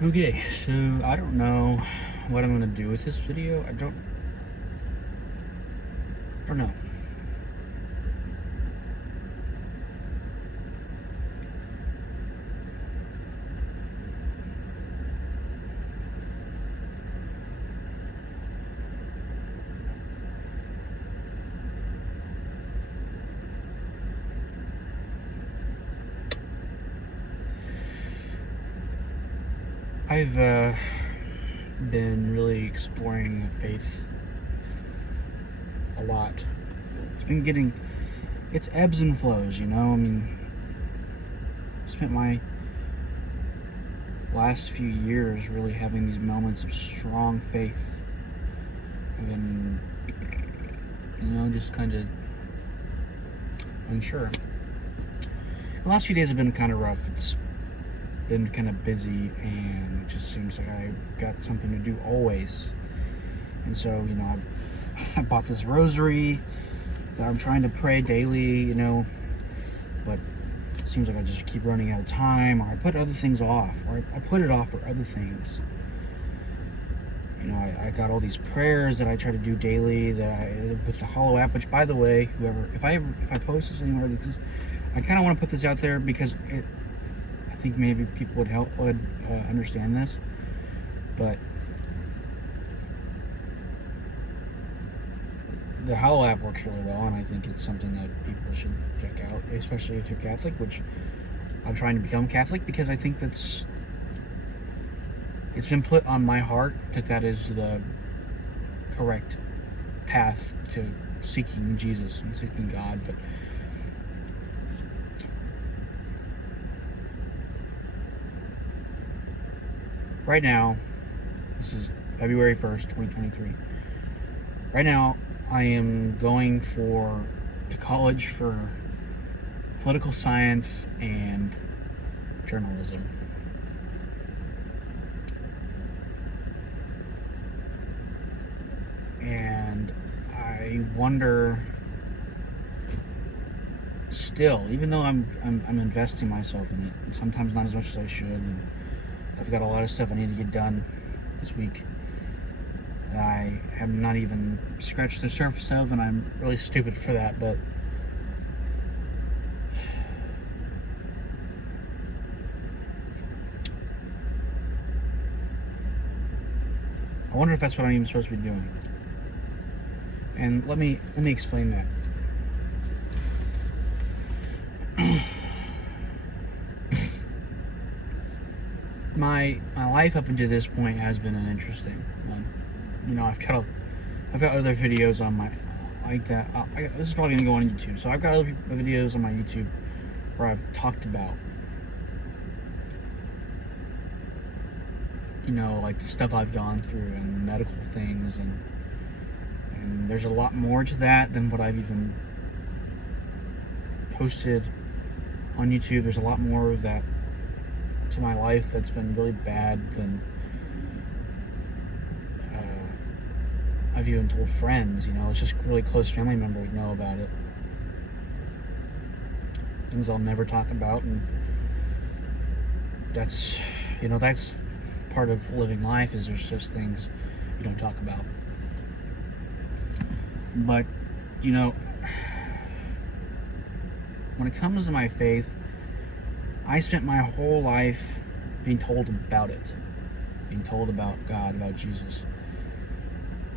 Okay, so I don't know what I'm gonna do with this video. I don't know. I've been really exploring faith a lot. It's ebbs and flows, you know. I mean, I spent my last few years really having these moments of strong faith, and then, just kind of unsure. The last few days have been kind of rough. It's been kind of busy, and it just seems like I got something to do always. And so, I bought this rosary that I'm trying to pray daily, but it seems like I just keep running out of time, or I put other things off, or I put it off for other things. I got all these prayers that I try to do daily with the Hollow app, which, by the way, if I post this anywhere, I kind of want to put this out there because I think maybe people would understand this, but the Hollow app works really well, and I think it's something that people should check out, especially if you're Catholic, which I'm trying to become Catholic because I think it's been put on my heart that is the correct path to seeking Jesus and seeking God. But right now, this is February 1st, 2023. Right now, I am going to college for political science and journalism. And I wonder still, even though I'm investing myself in it, and sometimes not as much as I should, and I've got a lot of stuff I need to get done this week that I have not even scratched the surface of, and I'm really stupid for that, but I wonder if that's what I'm even supposed to be doing. And let me explain that. My life up until this point has been an interesting one. I've got other videos on my this is probably gonna go on YouTube. So I've got other videos on my YouTube where I've talked about like the stuff I've gone through and medical things, and there's a lot more to that than what I've even posted on YouTube. There's a lot more of that to my life that's been really bad than I've even told friends. It's just really close family members know about it. Things I'll never talk about, and that's part of living life, is there's just things you don't talk about. But when it comes to my faith, I spent my whole life being told about it, being told about God, about Jesus.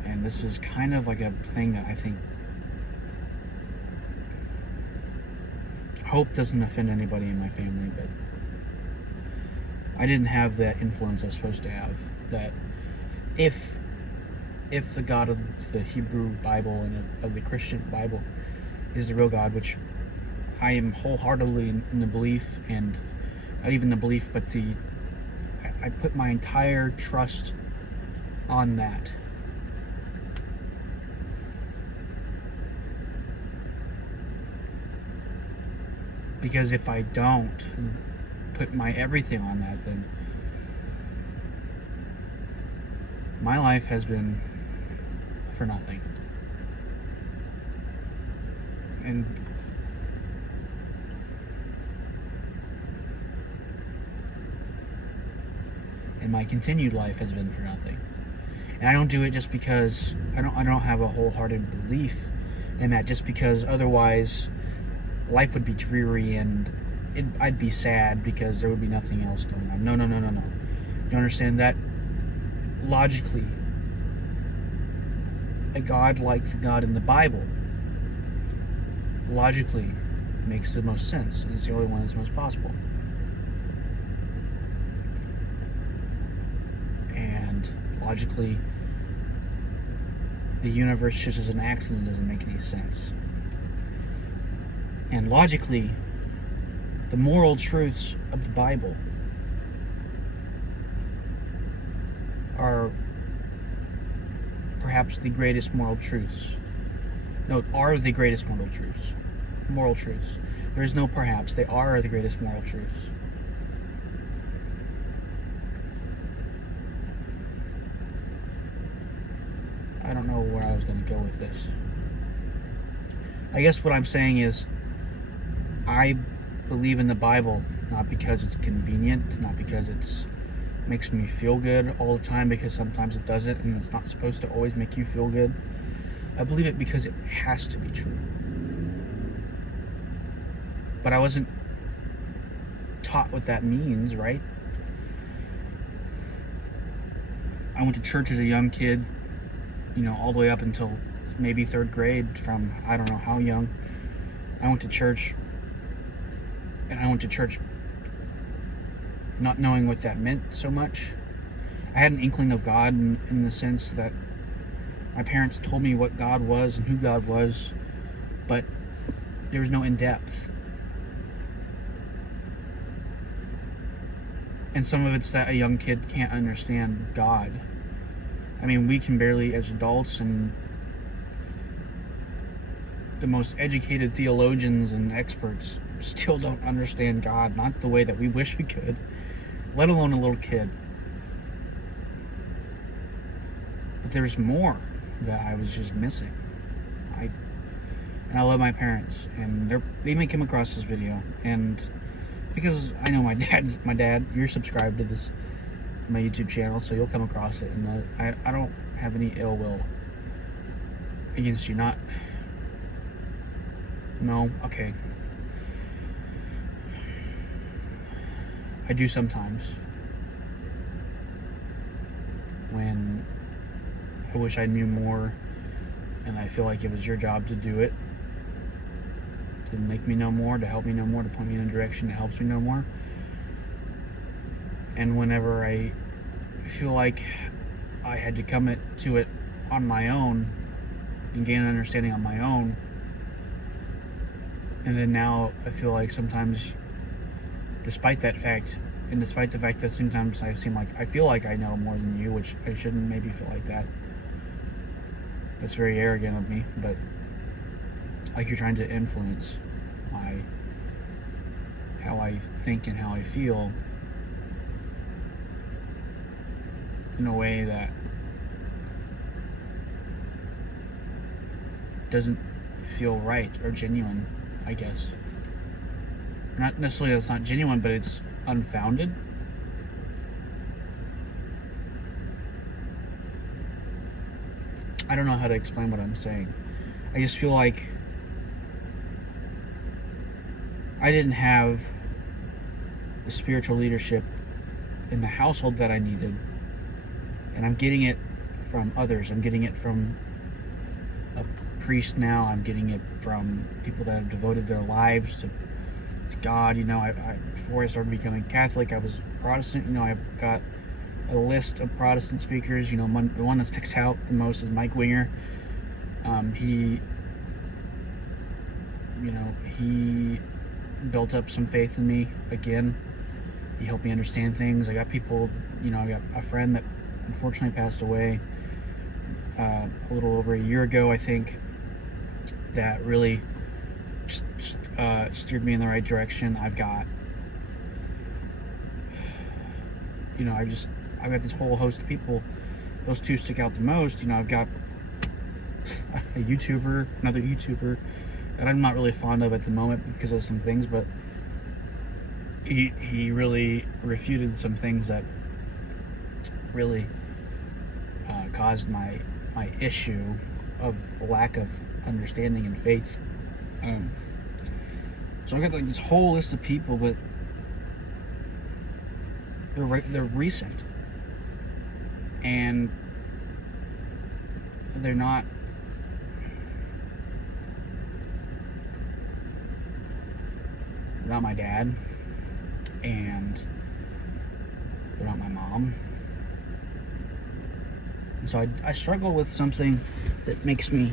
And this is kind of like a thing that I think, hope doesn't offend anybody in my family, but I didn't have that influence I was supposed to have. That if the God of the Hebrew Bible and of the Christian Bible is the real God, which I am wholeheartedly in the belief, and not even the belief, but I put my entire trust on that. Because if I don't put my everything on that, then my life has been for nothing. And and my continued life has been for nothing. And I don't do it just because I don't have a wholehearted belief in that, just because otherwise life would be dreary and I'd be sad because there would be nothing else going on. No. You understand that? Logically, a God like the God in the Bible logically makes the most sense, and it's the only one that's most possible. And logically, the universe just as an accident doesn't make any sense. And logically, the moral truths of the Bible are perhaps the greatest moral truths. No, are the greatest moral truths. Moral truths. There is no perhaps. They are the greatest moral truths. I don't know where I was going to go with this. I guess what I'm saying is, I believe in the Bible not because it's convenient, not because it's makes me feel good all the time, because sometimes it doesn't, and it's not supposed to always make you feel good. I believe it because it has to be true. But I wasn't taught what that means, right? I went to church as a young kid, all the way up until maybe third grade, from I don't know how young. I went to church, and I went to church not knowing what that meant so much. I had an inkling of God in the sense that my parents told me what God was and who God was, but there was no in-depth. And some of it's that a young kid can't understand God. I mean, we can barely, as adults and the most educated theologians and experts, still don't understand God, not the way that we wish we could, let alone a little kid. But there's more that I was just missing. And I love my parents, and they may come across this video, and because I know my dad, you're subscribed to my YouTube channel, so you'll come across it, and I don't have any ill will against you. No, okay. I do sometimes, when I wish I knew more, and I feel like it was your job to do it, to make me know more, to help me know more, to point me in a direction that helps me know more. And whenever I feel like I had to come to it on my own and gain an understanding on my own, and then now I feel like sometimes, despite that fact, and despite the fact that sometimes I feel like I know more than you, which I shouldn't maybe feel like that. That's very arrogant of me, but like you're trying to influence how I think and how I feel in a way that doesn't feel right or genuine, I guess. Not necessarily that it's not genuine, but it's unfounded. I don't know how to explain what I'm saying. I just feel like I didn't have the spiritual leadership in the household that I needed, and I'm getting it from others. I'm getting it from a priest now. I'm getting it from people that have devoted their lives to God. Before I started becoming Catholic, I was Protestant. I've got a list of Protestant speakers. The one that sticks out the most is Mike Winger. He built up some faith in me again. He helped me understand things. I got people, I got a friend that unfortunately passed away a little over a year ago, I think, that really steered me in the right direction. I've got, I've got this whole host of people. Those two stick out the most. I've got another YouTuber that I'm not really fond of at the moment because of some things, but he really refuted some things that really caused my issue of lack of understanding and faith. So I got like this whole list of people, but they're recent, and they're not my dad, and they're not my mom. And so I struggle with something that makes me,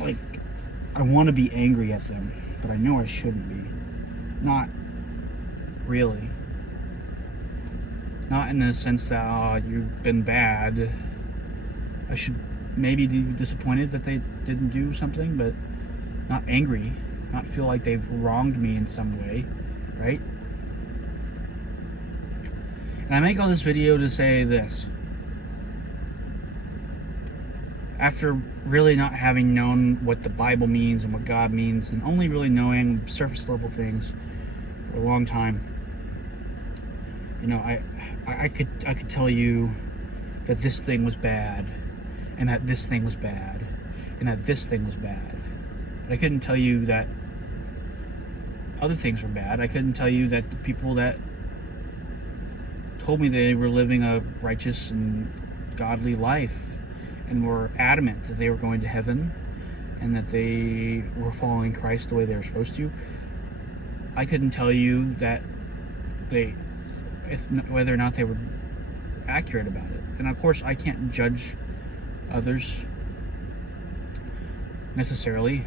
like, I want to be angry at them, but I know I shouldn't be. Not really. Not in the sense that, oh, you've been bad. I should maybe be disappointed that they didn't do something, but not angry. Not feel like they've wronged me in some way, right? And I make all this video to say this. After really not having known what the Bible means and what God means, and only really knowing surface level things for a long time, you know, I could tell you that this thing was bad, and that this thing was bad, and that this thing was bad. But I couldn't tell you that other things were bad. I couldn't tell you that the people that told me they were living a righteous and godly life and were adamant that they were going to heaven and that they were following Christ the way they were supposed to, I couldn't tell you that whether or not they were accurate about it. And of course, I can't judge others necessarily,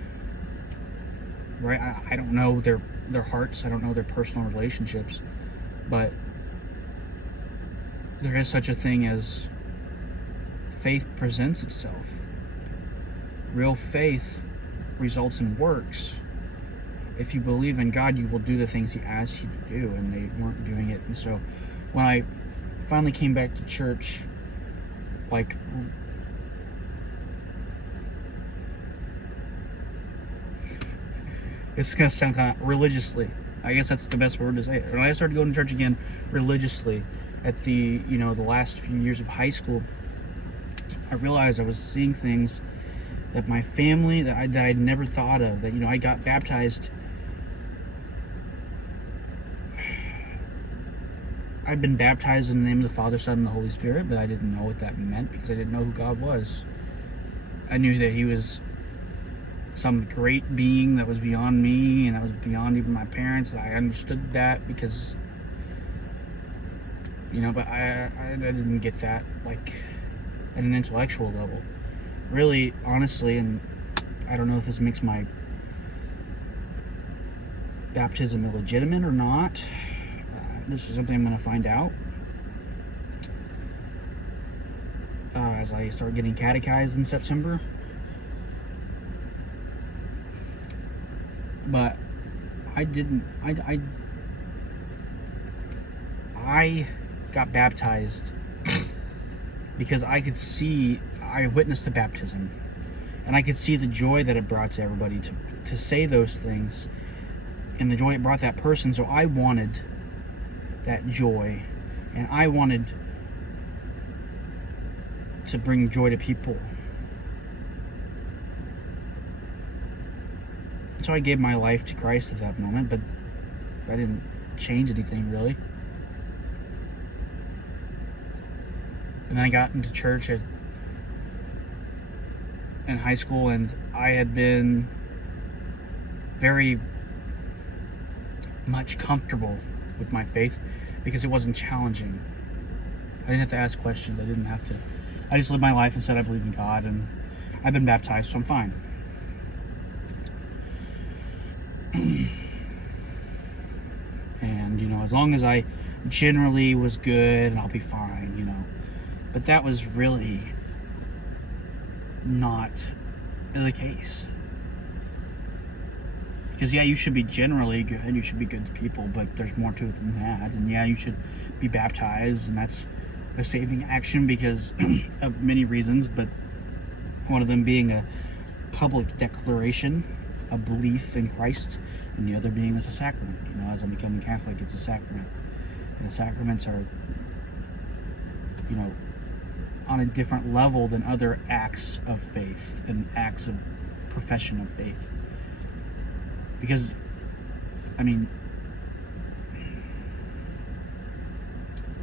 right? I don't know their hearts. I don't know their personal relationships, but there is such a thing as faith presents itself. Real faith results in works. If you believe in God, you will do the things He asks you to do, and they weren't doing it. And so when I finally came back to church, like, it's gonna sound kind of religiously, I guess that's the best word to say it. When I started going to church again religiously at the last few years of high school, I realized I was seeing things that my family, that I'd never thought of. That, I got baptized. I'd been baptized in the name of the Father, Son, and the Holy Spirit, but I didn't know what that meant because I didn't know who God was. I knew that He was some great being that was beyond me and that was beyond even my parents. I understood that because, but I didn't get that, like, at an intellectual level. Really, honestly, and I don't know if this makes my baptism illegitimate or not. This is something I'm going to find out as I start getting catechized in September. But I got baptized because I witnessed the baptism, and I could see the joy that it brought to everybody to say those things, and the joy it brought that person. So I wanted that joy, and I wanted to bring joy to people. So I gave my life to Christ at that moment, but I didn't change anything really. And then I got into church in high school, and I had been very much comfortable with my faith because it wasn't challenging. I didn't have to ask questions. I just lived my life and said I believe in God, and I've been baptized, so I'm fine. And, as long as I generally was good, I'll be fine, But that was really not the case. Because, yeah, you should be generally good. You should be good to people, but there's more to it than that. And, yeah, you should be baptized, and that's a saving action because of many reasons, but one of them being a public declaration, a belief in Christ, and the other being as a sacrament. As I'm becoming Catholic, it's a sacrament. And the sacraments are, on a different level than other acts of faith and acts of profession of faith. Because, I mean,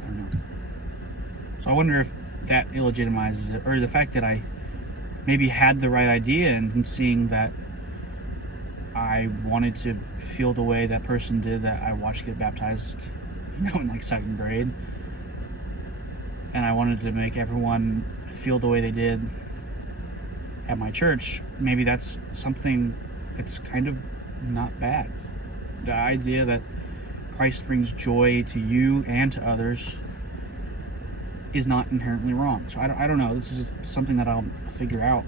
I don't know. So I wonder if that illegitimizes it, or the fact that I maybe had the right idea and seeing that I wanted to feel the way that person did that I watched get baptized, in like second grade. And I wanted to make everyone feel the way they did at my church. Maybe that's something that's kind of not bad. The idea that Christ brings joy to you and to others is not inherently wrong. So I don't know. This is something that I'll figure out.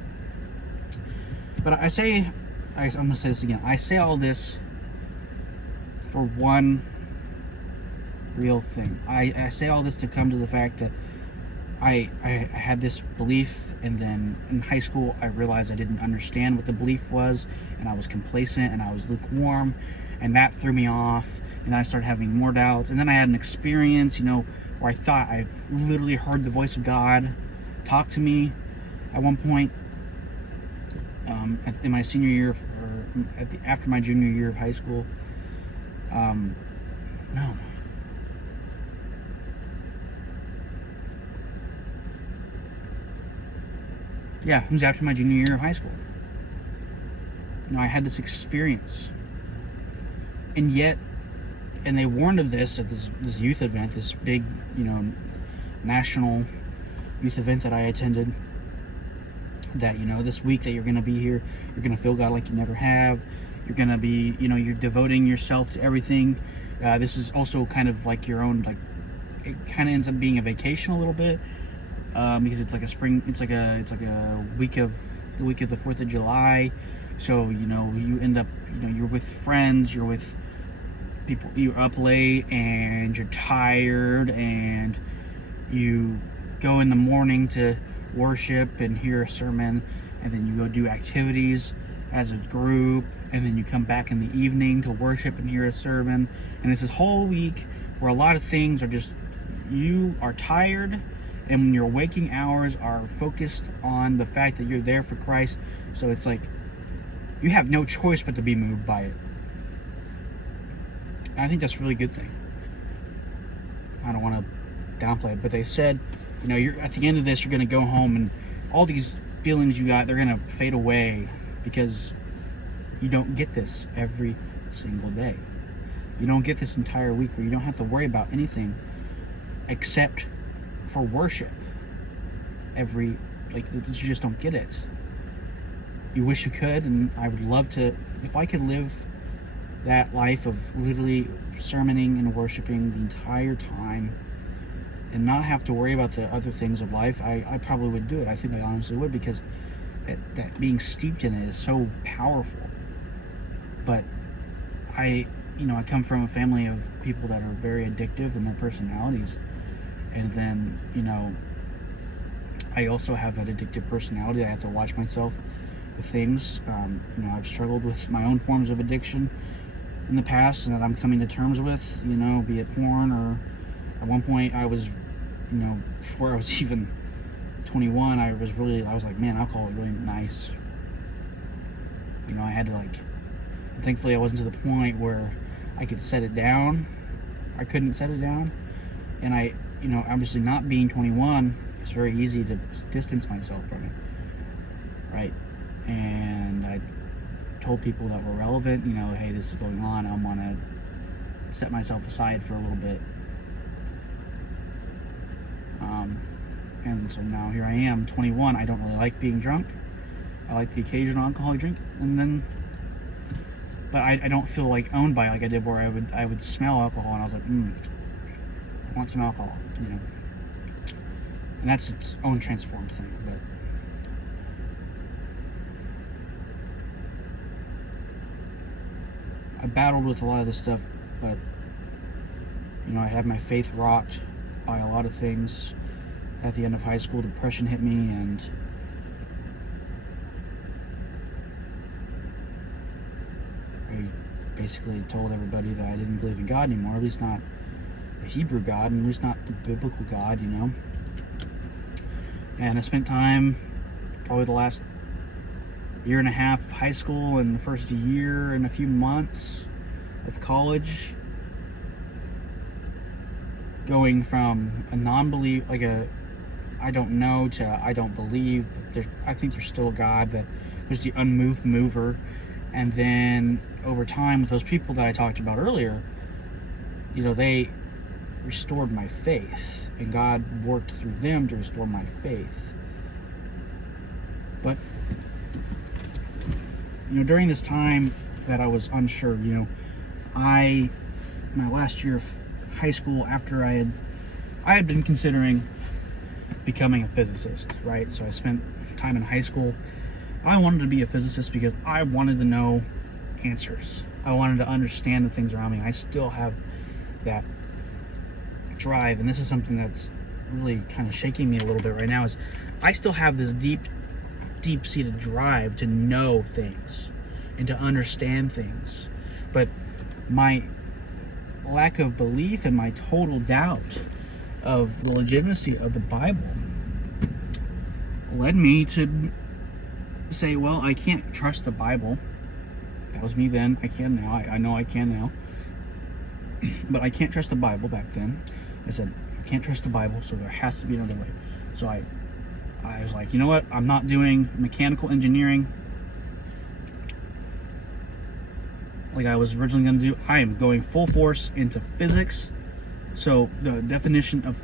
But I'm going to say this again. I say all this for one real thing. I say all this to come to the fact that I had this belief, and then in high school I realized I didn't understand what the belief was, and I was complacent and I was lukewarm, and that threw me off, and I started having more doubts. And then I had an experience, where I thought I literally heard the voice of God talk to me at one point in my senior year, or after my junior year of high school. No. Yeah, it was after my junior year of high school. I had this experience. And yet, and they warned of this at this youth event, this big, national youth event that I attended, that, this week that you're going to be here, you're going to feel God like you never have. You're going to be, you're devoting yourself to everything. This is also kind of like your own, like, it kind of ends up being a vacation a little bit. Because it's like a spring, it's like a week of the 4th of July. So, you end up, you're with friends, you're with people, you're up late and you're tired, and you go in the morning to worship and hear a sermon, and then you go do activities as a group, and then you come back in the evening to worship and hear a sermon. And it's this whole week where a lot of things are just, you are tired, and your waking hours are focused on the fact that you're there for Christ. So it's like you have no choice but to be moved by it. And I think that's a really good thing. I don't want to downplay it, but they said, you're at the end of this, you're going to go home, and all these feelings you got, they're going to fade away, because you don't get this every single day. You don't get this entire week where you don't have to worry about anything except for worship. You just don't get it. You wish you could, and I would love to, if I could live that life of literally sermoning and worshiping the entire time and not have to worry about the other things of life, I probably would do it. I think I honestly would, because that being steeped in it is so powerful. But I come from a family of people that are very addictive in their personalities. And then, I also have that addictive personality. I have to watch myself with things. I've struggled with my own forms of addiction in the past, and that I'm coming to terms with, be it porn, or at one point I was, before I was even 21, I was like, man, alcohol is really nice. I had to, thankfully I wasn't to the point where I could set it down. I couldn't set it down. And obviously not being 21, it's very easy to distance myself from it, right? And I told people that were relevant, hey, this is going on, I want to set myself aside for a little bit. And so now here I am, 21. I don't really like being drunk. I like the occasional alcoholic drink, but I don't feel like owned by it like I did, where I would smell alcohol and I was like, I want some alcohol, And that's its own transformed thing. But I battled with a lot of this stuff, but I had my faith rocked by a lot of things. At the end of high school, depression hit me, and I basically told everybody that I didn't believe in God anymore, at least not the Hebrew God, and at least not the biblical God, And I spent time, probably the last year and a half, high school, and the first year and a few months of college, going from a non-belief, like a I don't know, to I don't believe, but I think there's still a God, that there's the unmoved mover. And then over time, with those people that I talked about earlier, they restored my faith, and God worked through them to restore my faith. But during this time that I was unsure, my last year of high school, after I had been considering becoming a physicist, right? So I spent time in high school. I wanted to be a physicist because I wanted to know answers. I wanted to understand the things around me. I still have that drive, and this is something that's really kind of shaking me a little bit right now, is I still have this deep-seated drive to know things and to understand things. But my lack of belief and my total doubt of the legitimacy of the Bible led me to say, well, I can't trust the Bible. That was me then. I can now. I know I can now. But I can't trust the Bible back then. I said, I can't trust the Bible, so there has to be another way. So I was like, you know what? I'm not doing mechanical engineering like I was originally going to do. I am going full force into physics. So the definition of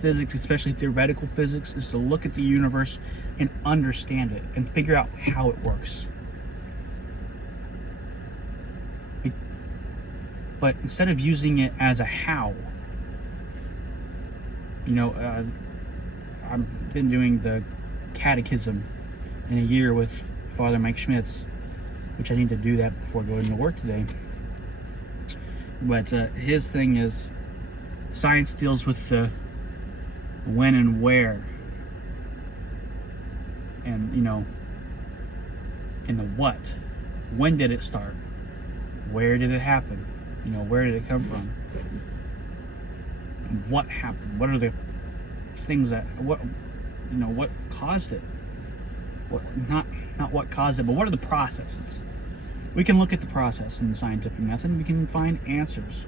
physics, especially theoretical physics, is to look at the universe and understand it and figure out how it works. But instead of using it as a how, I've been doing the catechism in a year with Father Mike Schmitz, which I need to do that before going to work today. But his thing is, science deals with the when and where, and and the what. When did it start? Where did it happen? Where did it come from? And what happened? What are the things what caused it? Not what caused it, but what are the processes? We can look at the process in the scientific method, and we can find answers.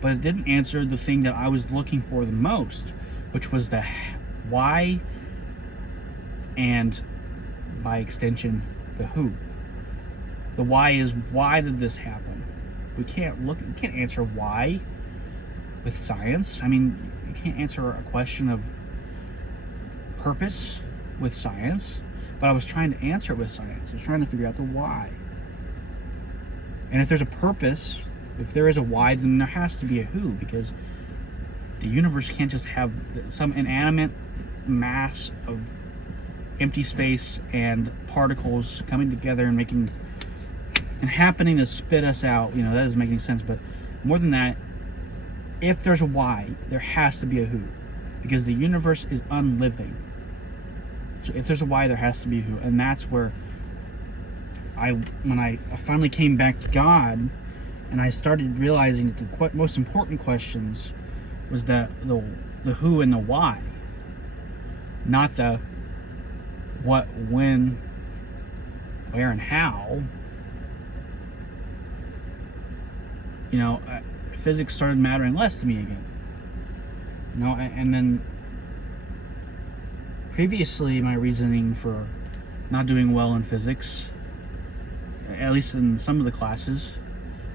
But it didn't answer the thing that I was looking for the most, which was the why, and by extension, the who. The why is, why did this happen? We can't answer why with science. I mean, you can't answer a question of purpose with science, but I was trying to answer it with science. I was trying to figure out the why. And if there's a purpose, if there is a why, then there has to be a who, because the universe can't just have some inanimate mass of empty space and particles coming together and happening to spit us out. That doesn't make any sense. But more than that, if there's a why, there has to be a who, because the universe is unliving. So if there's a why, there has to be a who. And that's where when I finally came back to God, and I started realizing that the most important questions was the who and the why, not the what, when, where, and how. Physics started mattering less to me again. And then previously, my reasoning for not doing well in physics, at least in some of the classes,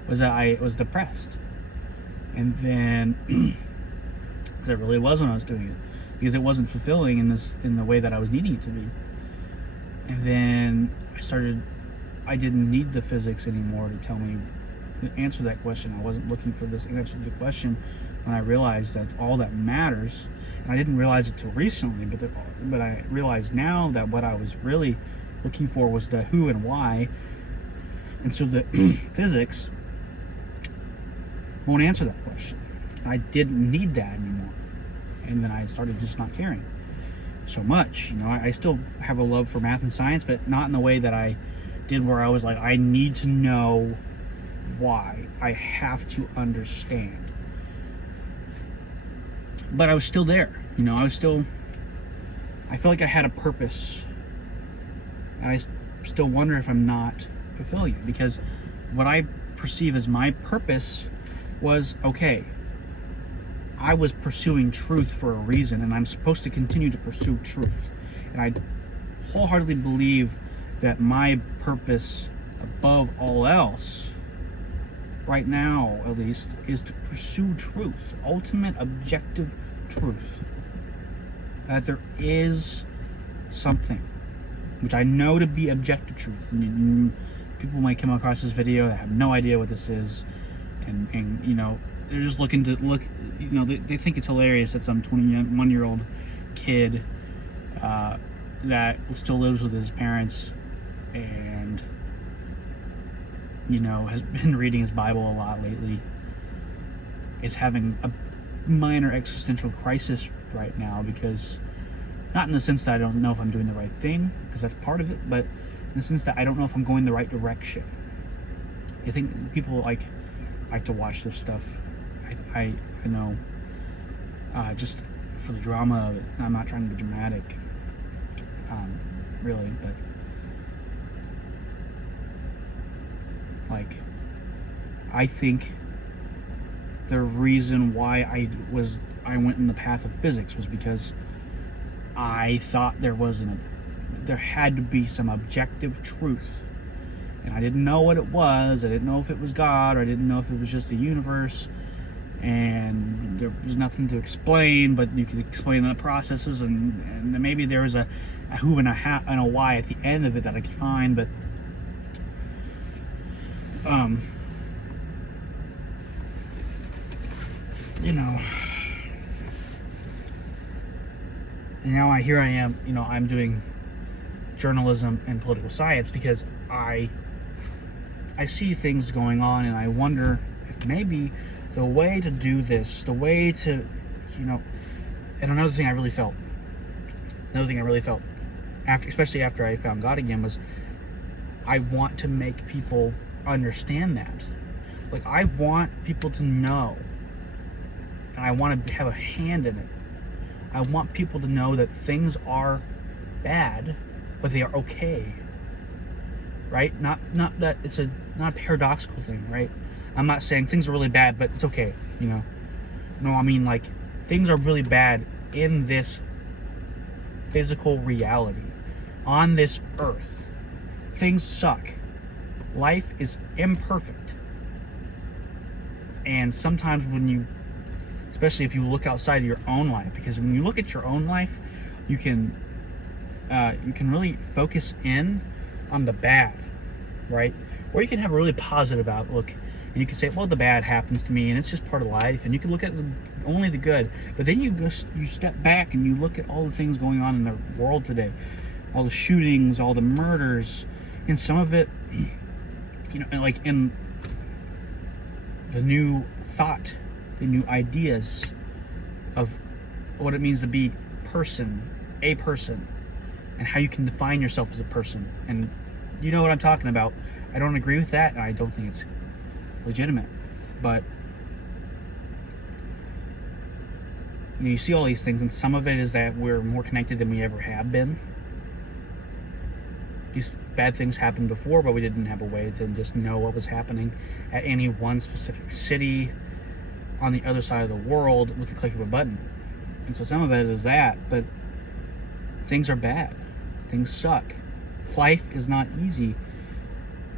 was that I was depressed. And then, because it really was when I was doing it, because it wasn't fulfilling in the way that I was needing it to be. And then I didn't need the physics anymore to tell me, answer that question. I wasn't looking for this answer to the question when I realized that all that matters, and I didn't realize it till recently, but I realize now that what I was really looking for was the who and why. And so the physics won't answer that question. I didn't need that anymore. And then I started just not caring so much. I still have a love for math and science, but not in the way that I did, where I was like, I need to know why. I have to understand. But I was still there. I was still I feel like I had a purpose, and I still wonder if I'm not fulfilling it, because what I perceive as my purpose was, okay, I was pursuing truth for a reason, and I'm supposed to continue to pursue truth. And I wholeheartedly believe that my purpose, above all else, right now at least, is to pursue truth, ultimate objective truth. That there is something which I know to be objective truth. And people might come across this video that have no idea what this is, and you know, they're just looking to look, you know, they think it's hilarious that some 21-year-old kid that still lives with his parents and, you know, has been reading his Bible a lot lately, is having a minor existential crisis right now, because, not in the sense that I don't know if I'm doing the right thing, because that's part of it, but in the sense that I don't know if I'm going the right direction. I think people like to watch this stuff. I know, just for the drama of it. I'm not trying to be dramatic, really, but like, I think the reason why I went in the path of physics was because I thought there had to be some objective truth, and I didn't know what it was. I didn't know if it was God, or I didn't know if it was just the universe, and there was nothing to explain, but you could explain the processes, and maybe there was a who and a why at the end of it that I could find, but you know, now here I am, you know, I'm doing journalism and political science because I see things going on, and I wonder if maybe the way to do this, the way to, you know, and another thing I really felt especially after I found God again, was I want to make people understand that. Like, I want people to know, and I want to have a hand in it. I want people to know that things are bad, but they are okay. Right? Not that it's not a paradoxical thing, right? I'm not saying things are really bad, but it's okay, you know. No, I mean, like, things are really bad in this physical reality, on this earth. Things suck. Life is imperfect. And sometimes especially if you look outside of your own life, because when you look at your own life, you can really focus in on the bad, right? Or you can have a really positive outlook, and you can say, well, the bad happens to me, and it's just part of life, and you can look at only the good. But then you step back and you look at all the things going on in the world today, all the shootings, all the murders, and some of it, you know, like in the new thought, the new ideas of what it means to be a person, and how you can define yourself as a person. And you know what I'm talking about. I don't agree with that, and I don't think it's legitimate. But you see all these things, and some of it is that we're more connected than we ever have been. These bad things happened before, but we didn't have a way to just know what was happening at any one specific city on the other side of the world with the click of a button. And so some of it is that, but things are bad. Things suck. Life is not easy,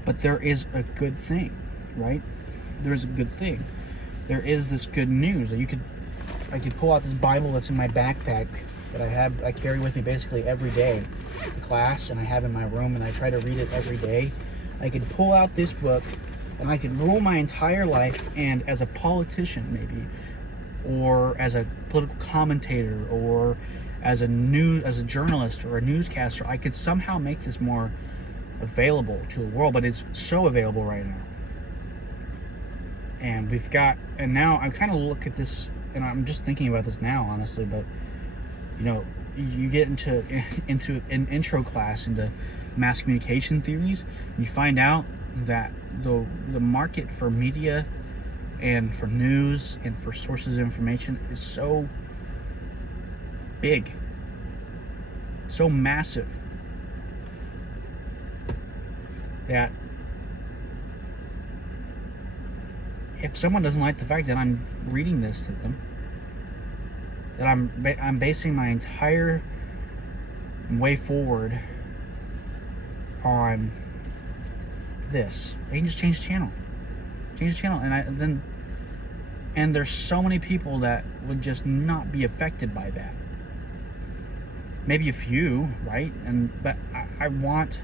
but there is a good thing, right? There's a good thing. There is this good news. I could pull out this Bible that's in my backpack that I carry with me basically every day to class, and I have in my room, and I try to read it every day. I could pull out this book, and I could rule my entire life, and as a politician maybe, or as a political commentator, or as a journalist or a newscaster, I could somehow make this more available to the world. But it's so available right now, and now I kind of look at this, and I'm just thinking about this now, honestly. But you know, you get into an intro class into mass communication theories, and you find out that the market for media and for news and for sources of information is so big. so massive that if someone doesn't like the fact that I'm reading this to them, that I'm basing my entire way forward on this, they can just change the channel. And there's so many people that would just not be affected by that. Maybe a few, right? But I want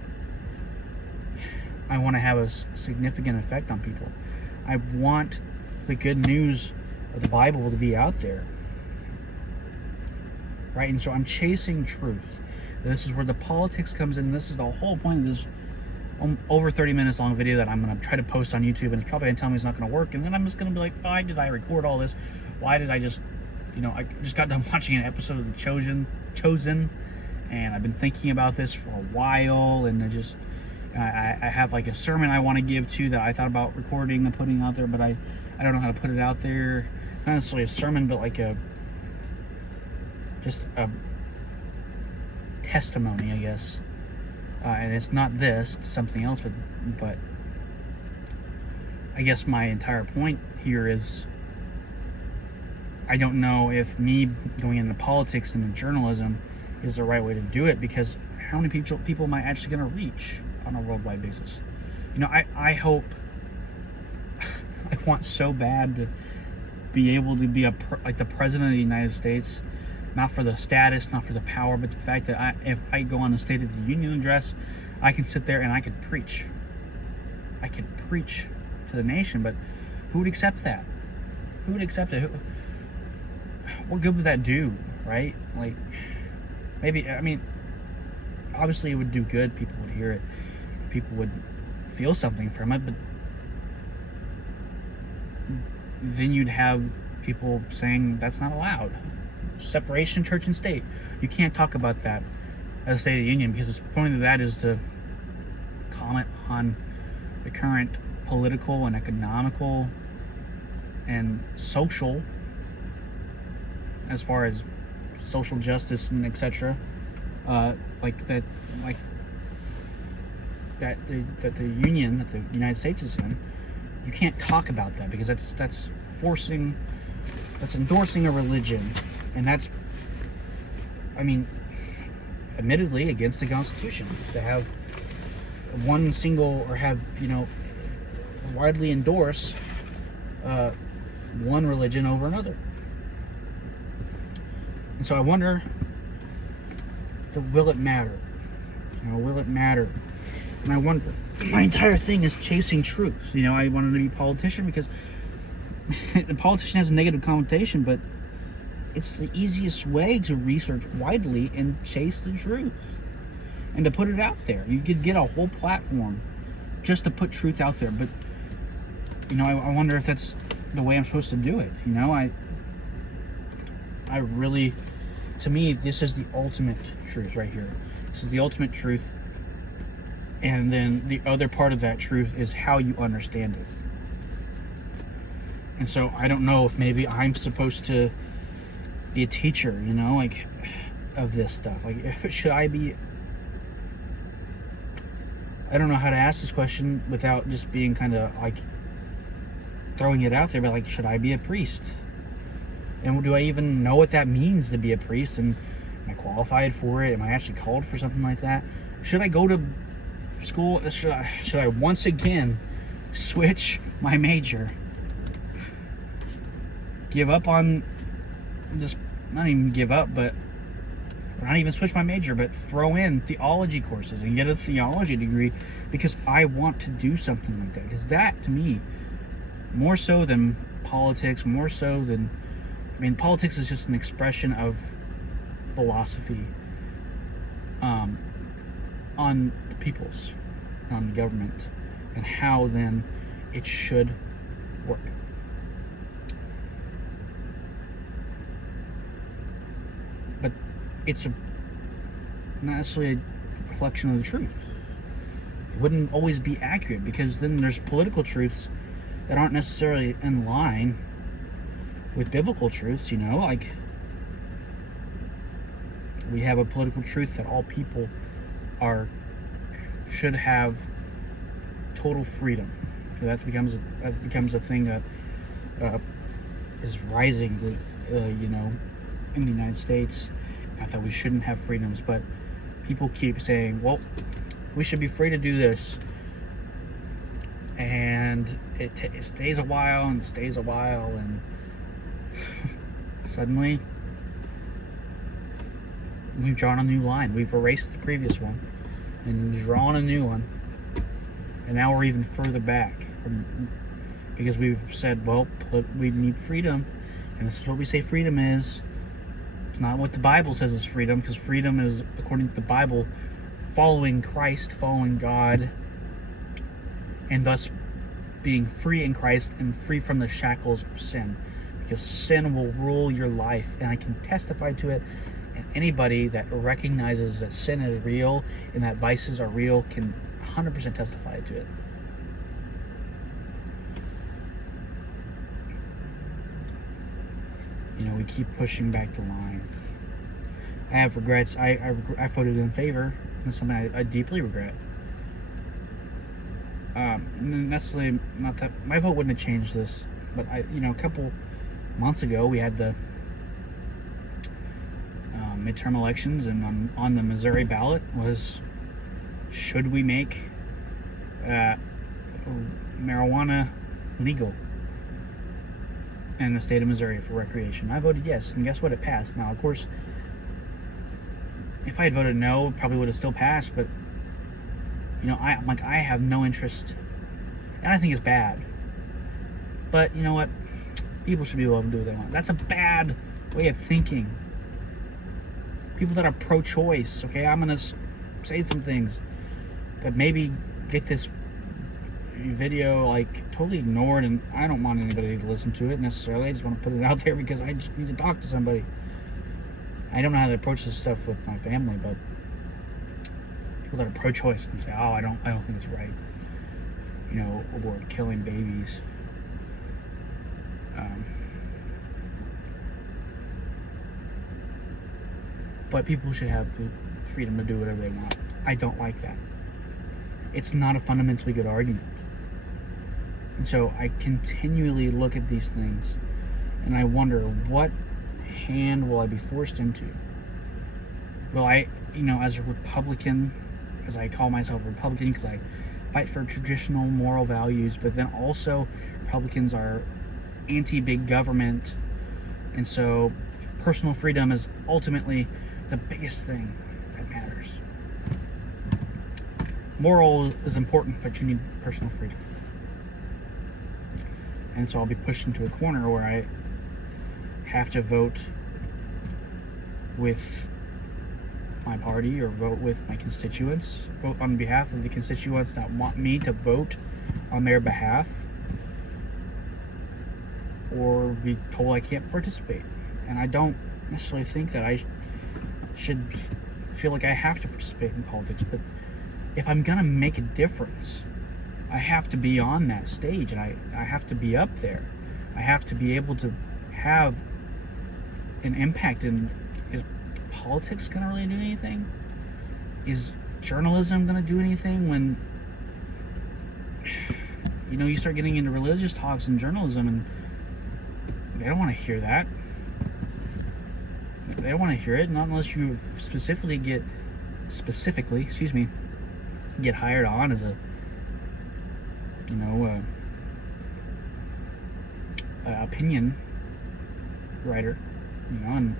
to have a significant effect on people. I want the good news of the Bible to be out there, right? And so I'm chasing truth. This is where the politics comes in. This is the whole point of this over 30 minutes long video that I'm going to try to post on YouTube, and it's probably going to tell me it's not going to work, and then I'm just going to be like, why did I record all this? Why did I just, I just got done watching an episode of The Chosen, and I've been thinking about this for a while, and I have like a sermon I want to give to that I thought about recording and putting out there, but I don't know how to put it out there. Not necessarily a sermon, but like just a testimony, I guess. And it's not this, it's something else, but I guess my entire point here is I don't know if me going into politics and journalism is the right way to do it, because how many people am I actually going to reach on a worldwide basis? I hope, I want so bad to be able to be like the president of the United States, not for the status, not for the power, but the fact that if I go on the State of the Union address, I can sit there and I could preach. I could preach to the nation, but who would accept that? Who would accept it? What good would that do, right? Like, maybe, obviously it would do good. People would hear it. People would feel something from it, but then you'd have people saying that's not allowed. Separation of church and state. You can't talk about that as a State of the Union, because the point of that is to comment on the current political and economical and social, as far as social justice and etc. That the Union that the United States is in. You can't talk about that, because that's endorsing a religion. And that's, admittedly against the Constitution to have one single, or have, widely endorse one religion over another. And so I wonder, will it matter? Will it matter? And I wonder, my entire thing is chasing truth. I wanted to be a politician because the politician has a negative connotation, but it's the easiest way to research widely and chase the truth and to put it out there. You could get a whole platform just to put truth out there. But I wonder if that's the way I'm supposed to do it. I really, to me, this is the ultimate truth right here. This is the ultimate truth. And then the other part of that truth is how you understand it. And so I don't know if maybe I'm supposed to be a teacher, of this stuff. Should I be... I don't know how to ask this question without just being kind of throwing it out there, but should I be a priest? And do I even know what that means to be a priest? And am I qualified for it? Am I actually called for something like that? Should I go to school? Should I once again switch my major? Give up on... just not even give up, but not even switch my major, but throw in theology courses and get a theology degree, because I want to do something like that. Because that, to me, more so than politics, more so than... politics is just an expression of philosophy on the peoples, on the government, and how then it should work. But it's not necessarily a reflection of the truth. It wouldn't always be accurate, because then there's political truths that aren't necessarily in line with biblical truths, We have a political truth that all people should have total freedom. So that becomes a thing that is rising, in the United States. Not that we shouldn't have freedoms, but people keep saying, well, we should be free to do this. And it stays a while and stays a while, and suddenly we've drawn a new line. We've erased the previous one and drawn a new one. And now we're even further back because we've said, well, we need freedom. And this is what we say freedom is. It's not what the Bible says is freedom, because freedom is, according to the Bible, following Christ, following God, and thus being free in Christ and free from the shackles of sin. Because sin will rule your life, and I can testify to it. And anybody that recognizes that sin is real and that vices are real can 100% testify to it. We keep pushing back the line. I have regrets. I voted in favor. It's something I deeply regret. Necessarily not that my vote wouldn't have changed this, but a couple months ago we had the midterm elections, and on the Missouri ballot was, should we make marijuana legal in the state of Missouri for recreation? I voted yes, and guess what? It passed. Now, of course, if I had voted no, it probably would have still passed, but I have no interest, and I think it's bad. But you know what? People should be able to do what they want. That's a bad way of thinking. People that are pro-choice, okay? I'm going to say some things that maybe get this video totally ignored, and I don't want anybody to listen to it necessarily. I just want to put it out there because I just need to talk to somebody. I don't know how to approach this stuff with my family, but people that are pro-choice and say, "Oh, I don't think it's right," or killing babies. But people should have the freedom to do whatever they want. I don't like that. It's not a fundamentally good argument. And so I continually look at these things and I wonder, what hand will I be forced into? Will I, as a Republican, as I call myself a Republican because I fight for traditional moral values, but then also Republicans are anti-big government, and so personal freedom is ultimately the biggest thing that matters. Moral is important, but you need personal freedom. And so I'll be pushed into a corner where I have to vote with my party or vote with my constituents, vote on behalf of the constituents that want me to vote on their behalf, or be told I can't participate. And I don't necessarily think that I should feel like I have to participate in politics, but if I'm gonna make a difference, I have to be on that stage, and I have to be up there. I have to be able to have an impact. And is politics gonna really do anything? Is journalism gonna do anything when you start getting into religious talks in journalism, and they don't want to hear that. They don't want to hear it, not unless you specifically get hired on as a opinion writer, and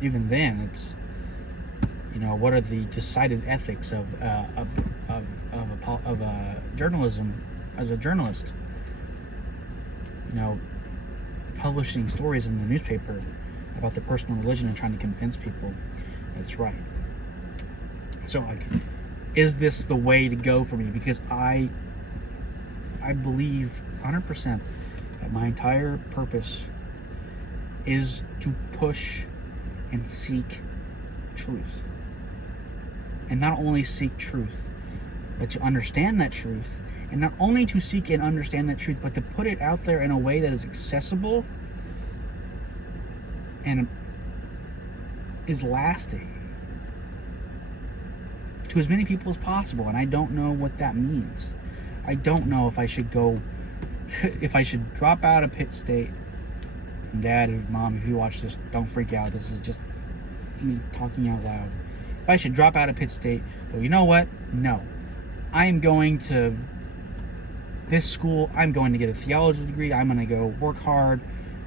even then it's what are the decided ethics of journalism as a journalist, publishing stories in the newspaper about their personal religion and trying to convince people that it's right. So is this the way to go for me? Because I believe 100% that my entire purpose is to push and seek truth. And not only seek truth, but to understand that truth. And not only to seek and understand that truth, but to put it out there in a way that is accessible and is lasting. to as many people as possible, and I don't know what that means. I don't know if I should go, if I should drop out of Pitt State. And Dad and Mom, if you watch this, don't freak out. This is just me talking out loud. If I should drop out of Pitt State, well, you know what? No. I am going to this school. I'm going to get a theology degree. I'm going to go work hard.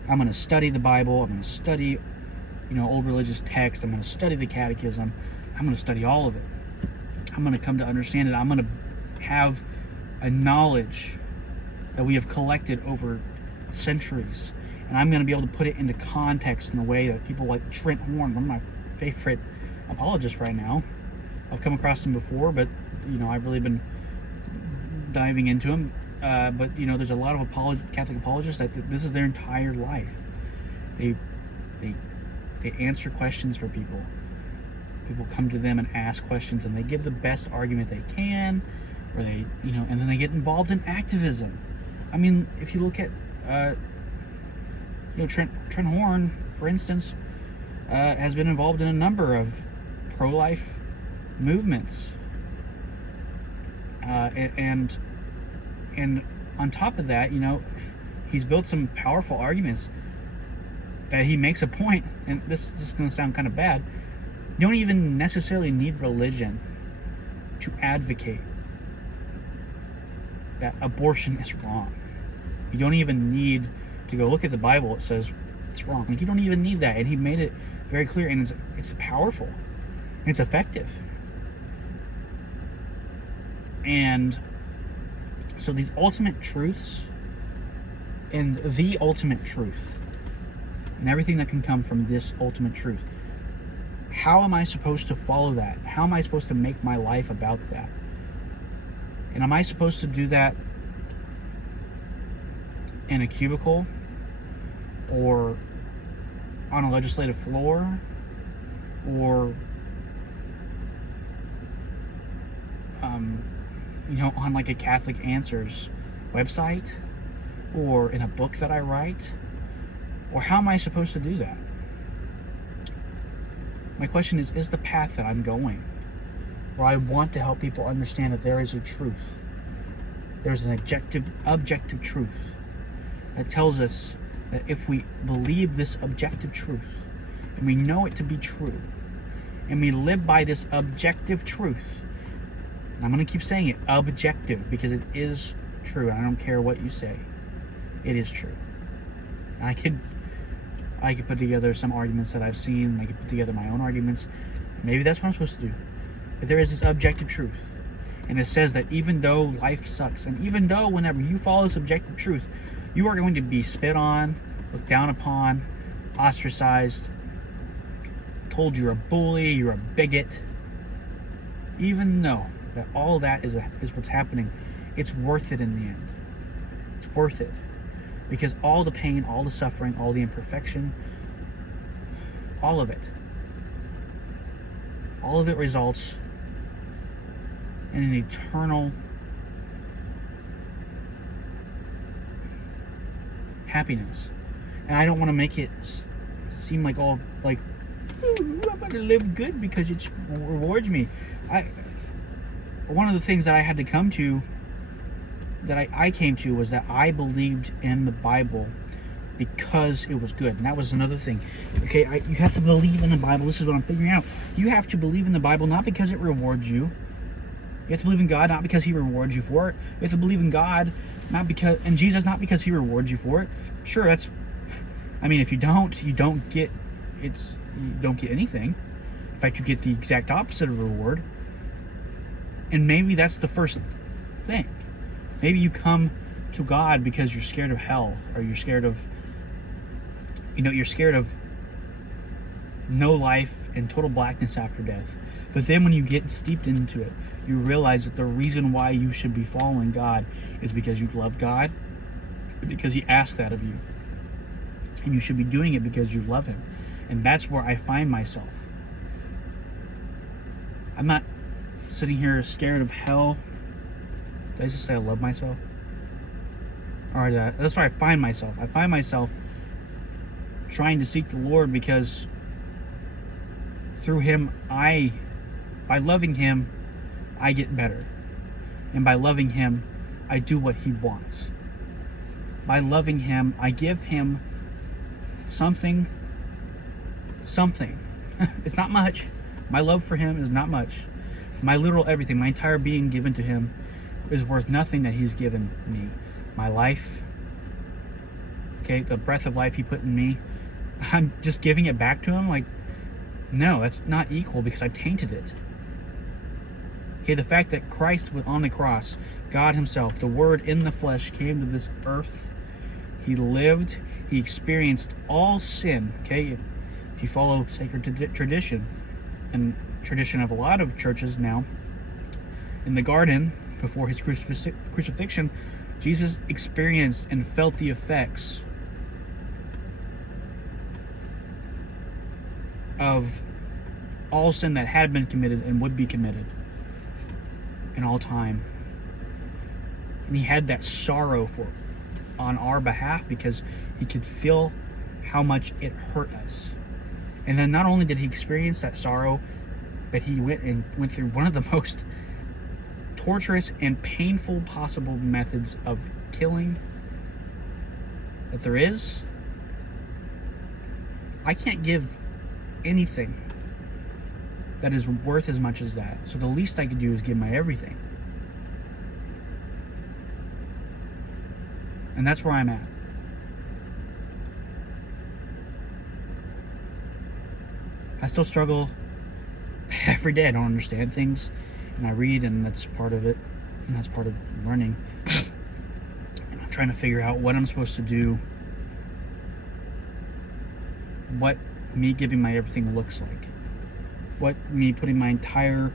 I'm going to study the Bible. I'm going to study, old religious text. I'm going to study the catechism. I'm going to study all of it. I'm going to come to understand it. I'm going to have a knowledge that we have collected over centuries. And I'm going to be able to put it into context in a way that people like Trent Horn, one of my favorite apologists right now. I've come across him before, but, I've really been diving into him. But, there's a lot of Catholic apologists that this is their entire life. They answer questions for people. People come to them and ask questions, and they give the best argument they can, or they, and then they get involved in activism. I mean, if you look at, Trent Horn, for instance, has been involved in a number of pro-life movements, and on top of that, he's built some powerful arguments that he makes a point. And this is going to sound kind of bad. You don't even necessarily need religion to advocate that abortion is wrong. You don't even need to go look at the Bible. It says it's wrong. Like, you don't even need that. And he made it very clear, and it's powerful. It's effective. And so these ultimate truths and the ultimate truth and everything that can come from this ultimate truth, how am I supposed to follow that? How am I supposed to make my life about that? And am I supposed to do that in a cubicle or on a legislative floor or on like a Catholic Answers website or in a book that I write? Or how am I supposed to do that? My question is the path that I'm going, where I want to help people understand that there is a truth. There's an objective truth that tells us that if we believe this objective truth and we know it to be true and we live by this objective truth, and I'm going to keep saying it, objective, because it is true, and I don't care what you say, it is true. And I could put together some arguments that I've seen. I could put together my own arguments. Maybe that's what I'm supposed to do. But there is this objective truth. And it says that even though life sucks, and even though whenever you follow this objective truth, you are going to be spit on, looked down upon, ostracized, told you're a bully, you're a bigot, even though that all that is what's happening, it's worth it in the end. It's worth it. Because all the pain, all the suffering, all the imperfection, all of it results in an eternal happiness. And I don't want to make it seem like all like, ooh, I'm going to live good because it rewards me. One of the things that I had to come to, that I came to, was that I believed in the Bible because it was good. And that was another thing. Okay, you have to believe in the Bible. This is what I'm figuring out. You have to believe in the Bible not because it rewards you. You have to believe in God not because he rewards you for it. You have to believe in God and Jesus not because he rewards you for it. Sure, if you don't, you don't get anything. In fact, you get the exact opposite of reward. And maybe that's the first thing. Maybe you come to God because you're scared of hell, or you're scared of, no life and total blackness after death. But then when you get steeped into it, you realize that the reason why you should be following God is because you love God, because he asked that of you. And you should be doing it because you love him. And that's where I find myself. I'm not sitting here scared of hell. Did I just say I love myself? Or that's where I find myself. I find myself trying to seek the Lord because through him, by loving him, I get better. And by loving him, I do what he wants. By loving him, I give him something. It's not much. My love for him is not much. My literal everything, my entire being given to him is worth nothing that he's given me. My life, okay, the breath of life he put in me, I'm just giving it back to him? Like, no, that's not equal because I've tainted it. Okay, the fact that Christ was on the cross, God himself, the Word in the flesh, came to this earth. He lived, he experienced all sin, okay? If you follow sacred tradition, and tradition of a lot of churches now, in the garden, before his crucifixion, Jesus experienced and felt the effects of all sin that had been committed and would be committed in all time. And he had that sorrow on our behalf because he could feel how much it hurt us. And then not only did he experience that sorrow, but he went through one of the most torturous and painful possible methods of killing that there is. I can't give anything that is worth as much as that. So the least I could do is give my everything. And that's where I'm at. I still struggle every day. I don't understand things, and I read, and that's part of it, and that's part of learning. And I'm trying to figure out what I'm supposed to do, what me giving my everything looks like, what me putting my entire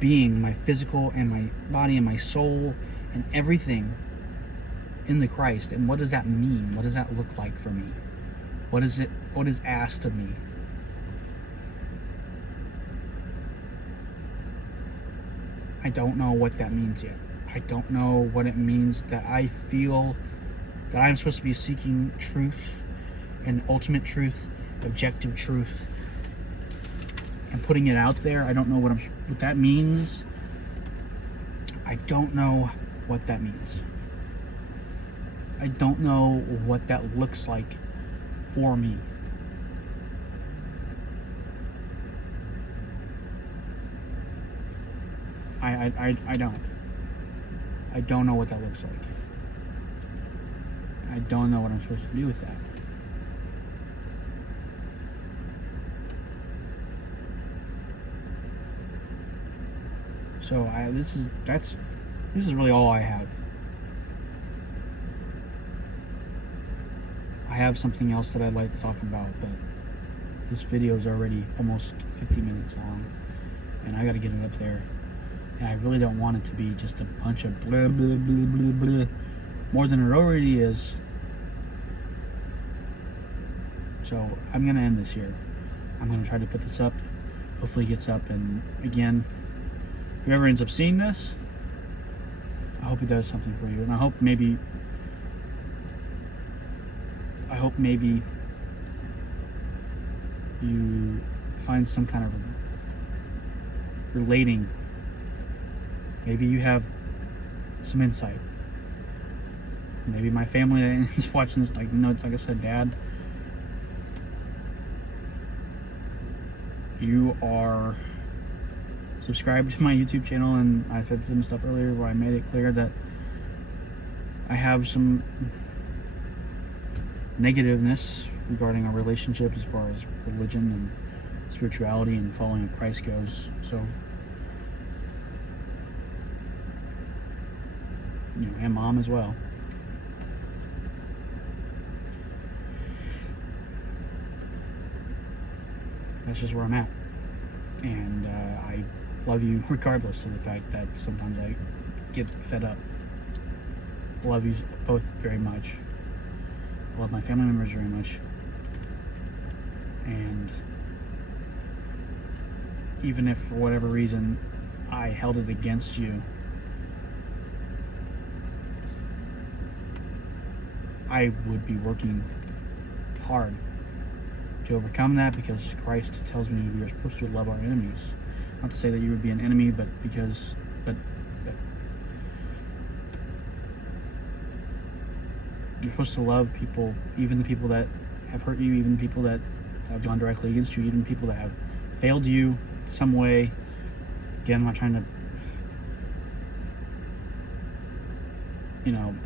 being, my physical and my body and my soul and everything in the Christ, and what does that mean? What does that look like for me? What is asked of me? I don't know what that means yet. I don't know what it means that I feel that I'm supposed to be seeking truth and ultimate truth, objective truth, and putting it out there. I don't know what that means. I don't know what that means. I don't know what that looks like for me. I don't. I don't know what that looks like. I don't know what I'm supposed to do with that. So this is really all I have. I have something else that I'd like to talk about, but this video is already almost 50 minutes long, and I got to get it up there. And I really don't want it to be just a bunch of blah, blah, blah, blah, blah, more than it already is. So I'm going to end this here. I'm going to try to put this up. Hopefully it gets up. And again, whoever ends up seeing this, I hope it does something for you. And I hope maybe you find some kind of relating. Maybe you have some insight. Maybe my family is watching this, like I said, Dad, you are subscribed to my YouTube channel, and I said some stuff earlier where I made it clear that I have some negativeness regarding our relationship as far as religion and spirituality and following Christ goes. So, and Mom as well. That's just where I'm at. And I love you regardless of the fact that sometimes I get fed up. I love you both very much. I love my family members very much. And even if for whatever reason I held it against you, I would be working hard to overcome that, because Christ tells me we are supposed to love our enemies. not to say that you would be an enemy, but you're supposed to love people, even the people that have hurt you, even the people that have gone directly against you, even people that have failed you in some way. Again, I'm not trying to,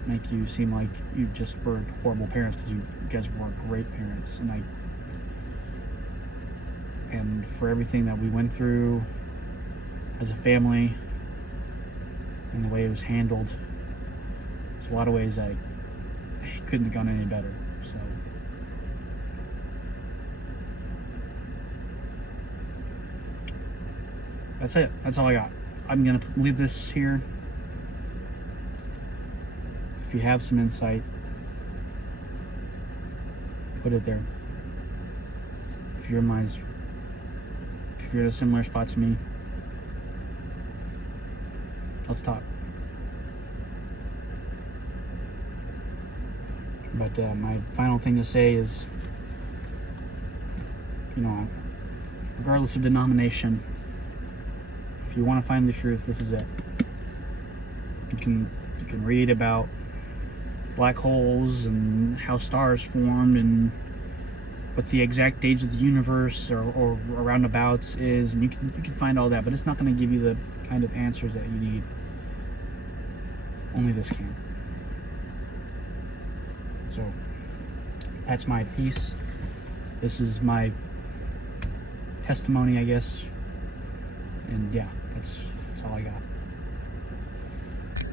make you seem like you just were horrible parents, because you guys were great parents. And for everything that we went through as a family and the way it was handled, there's a lot of ways that it couldn't have gone any better. So that's it. That's all I got. I'm gonna leave this here. If you have some insight, put it there. If you're at a similar spot to me, let's talk. But my final thing to say is, regardless of denomination, if you want to find the truth, this is it. You can read about black holes and how stars formed and what the exact age of the universe or roundabouts is, and you can find all that, but it's not going to give you the kind of answers that you need. Only this can. So that's my piece. This is my testimony, I guess. And yeah, that's all I got.